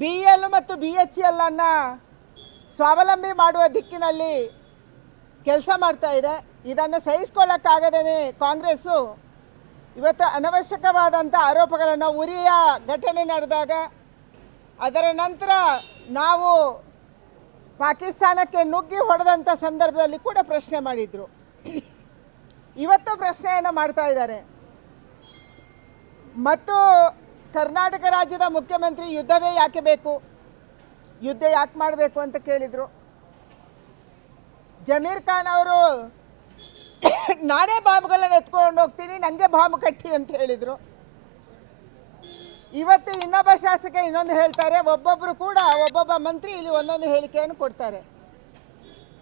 BEL ಮತ್ತು BHEL ಅನ್ನು ಸ್ವಾವಲಂಬಿ ಮಾಡುವ ದಿಕ್ಕಿನಲ್ಲಿ ಕೆಲಸ ಮಾಡ್ತಾ ಇದೆ. ಇದನ್ನು ಸಹಿಸಿಕೊಳ್ಳಕ್ಕಾಗದೇ ಕಾಂಗ್ರೆಸ್ಸು ಇವತ್ತು ಅನವಶ್ಯಕವಾದಂಥ ಆರೋಪಗಳನ್ನು ಉರಿಯ ಘಟನೆ ನಡೆದಾಗ ಅದರ ನಂತರ ನಾವು ಪಾಕಿಸ್ತಾನಕ್ಕೆ ನುಗ್ಗಿ ಹೊಡೆದಂಥ ಸಂದರ್ಭದಲ್ಲಿ ಕೂಡ ಪ್ರಶ್ನೆ ಮಾಡಿದರು. ಇವತ್ತು ಪ್ರಶ್ನೆಯನ್ನು ಮಾಡ್ತಾ ಇದ್ದಾರೆ. ಮತ್ತು ಕರ್ನಾಟಕ ರಾಜ್ಯದ ಮುಖ್ಯಮಂತ್ರಿ ಯುದ್ಧವೇ ಯಾಕೆ ಬೇಕು, ಯುದ್ಧ ಯಾಕೆ ಮಾಡಬೇಕು ಅಂತ ಕೇಳಿದರು. ಜಮೀರ್ ಖಾನ್ ಅವರು ನಾನೇ ಬಾಂಬ್ಗಳನ್ನು ಎತ್ಕೊಂಡು ಹೋಗ್ತೀನಿ, ನನಗೆ ಬಾಂಬ್ ಕಟ್ಟಿ ಅಂತ ಹೇಳಿದರು. ಇವತ್ತು ಇನ್ನೊಬ್ಬ ಶಾಸಕ ಇನ್ನೊಂದು ಹೇಳ್ತಾರೆ, ಒಬ್ಬೊಬ್ಬರು ಕೂಡ ಒಬ್ಬೊಬ್ಬ ಮಂತ್ರಿ ಇಲ್ಲಿ ಒಂದೊಂದು ಹೇಳಿಕೆಯನ್ನು ಕೊಡ್ತಾರೆ.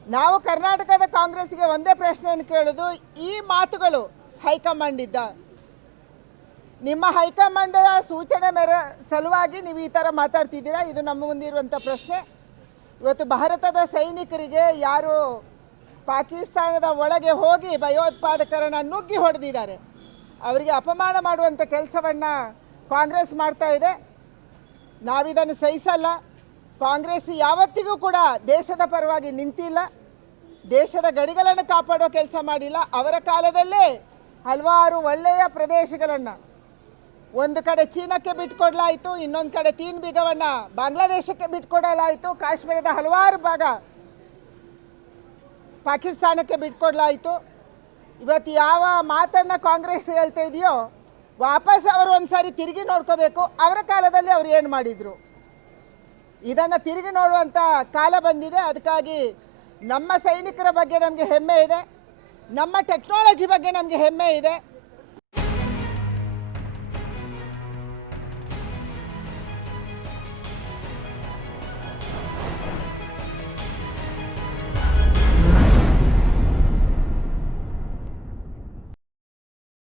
ನಾವು ಕರ್ನಾಟಕದ ಕಾಂಗ್ರೆಸ್ಗೆ ಒಂದೇ ಪ್ರಶ್ನೆಯನ್ನು ಕೇಳೋದು, ಈ ಮಾತುಗಳು ಹೈಕಮಾಂಡ್ ಇದ್ದ, ನಿಮ್ಮ ಹೈಕಮಾಂಡ್ ಸೂಚನೆ ಸಲುವಾಗಿ ನೀವು ಈ ಥರ ಮಾತಾಡ್ತಿದ್ದೀರಾ? ಇದು ನಮ್ಮ ಮುಂದಿರುವಂಥ ಪ್ರಶ್ನೆ. ಇವತ್ತು ಭಾರತದ ಸೈನಿಕರಿಗೆ ಯಾರು ಪಾಕಿಸ್ತಾನದ ಒಳಗೆ ಹೋಗಿ ಭಯೋತ್ಪಾದಕರನ್ನ ನುಗ್ಗಿ ಹೊಡೆದಿದ್ದಾರೆ, ಅವರಿಗೆ ಅಪಮಾನ ಮಾಡುವಂಥ ಕೆಲಸವನ್ನು ಕಾಂಗ್ರೆಸ್ ಮಾಡ್ತಾ ಇದೆ. ನಾವಿದನ್ನು ಸಹಿಸಲ್ಲ. ಕಾಂಗ್ರೆಸ್ ಯಾವತ್ತಿಗೂ ಕೂಡ ದೇಶದ ಪರವಾಗಿ ನಿಂತಿಲ್ಲ, ದೇಶದ ಗಡಿಗಳನ್ನು ಕಾಪಾಡೋ ಕೆಲಸ ಮಾಡಿಲ್ಲ. ಅವರ ಕಾಲದಲ್ಲೇ ಹಲವಾರು ಒಳ್ಳೆಯ ಪ್ರದೇಶಗಳನ್ನು ಒಂದು ಕಡೆ ಚೀನಾಕ್ಕೆ ಬಿಟ್ಕೊಡ್ಲಾಯಿತು, ಇನ್ನೊಂದು ಕಡೆ ತೀನ್ ಬಿಗವನ್ನು ಬಾಂಗ್ಲಾದೇಶಕ್ಕೆ ಬಿಟ್ಕೊಡಲಾಯಿತು, ಕಾಶ್ಮೀರದ ಹಲವಾರು ಭಾಗ ಪಾಕಿಸ್ತಾನಕ್ಕೆ ಬಿಟ್ಕೊಡ್ಲಾಯಿತು. ಇವತ್ತು ಯಾವ ಮಾತನ್ನು ಕಾಂಗ್ರೆಸ್ ಹೇಳ್ತಾ ಇದೆಯೋ ವಾಪಸ್ ಅವರು ಒಂದು ಸಾರಿ ತಿರುಗಿ ನೋಡ್ಕೋಬೇಕು. ಅವರ ಕಾಲದಲ್ಲಿ ಅವರು ಏನು ಮಾಡಿದರು, ಇದನ್ನು ತಿರುಗಿ ನೋಡುವಂಥ ಕಾಲ ಬಂದಿದೆ. ಅದಕ್ಕಾಗಿ ನಮ್ಮ ಸೈನಿಕರ ಬಗ್ಗೆ ನಮಗೆ ಹೆಮ್ಮೆ ಇದೆ, ನಮ್ಮ ಟೆಕ್ನಾಲಜಿ ಬಗ್ಗೆ ನಮಗೆ ಹೆಮ್ಮೆ ಇದೆ.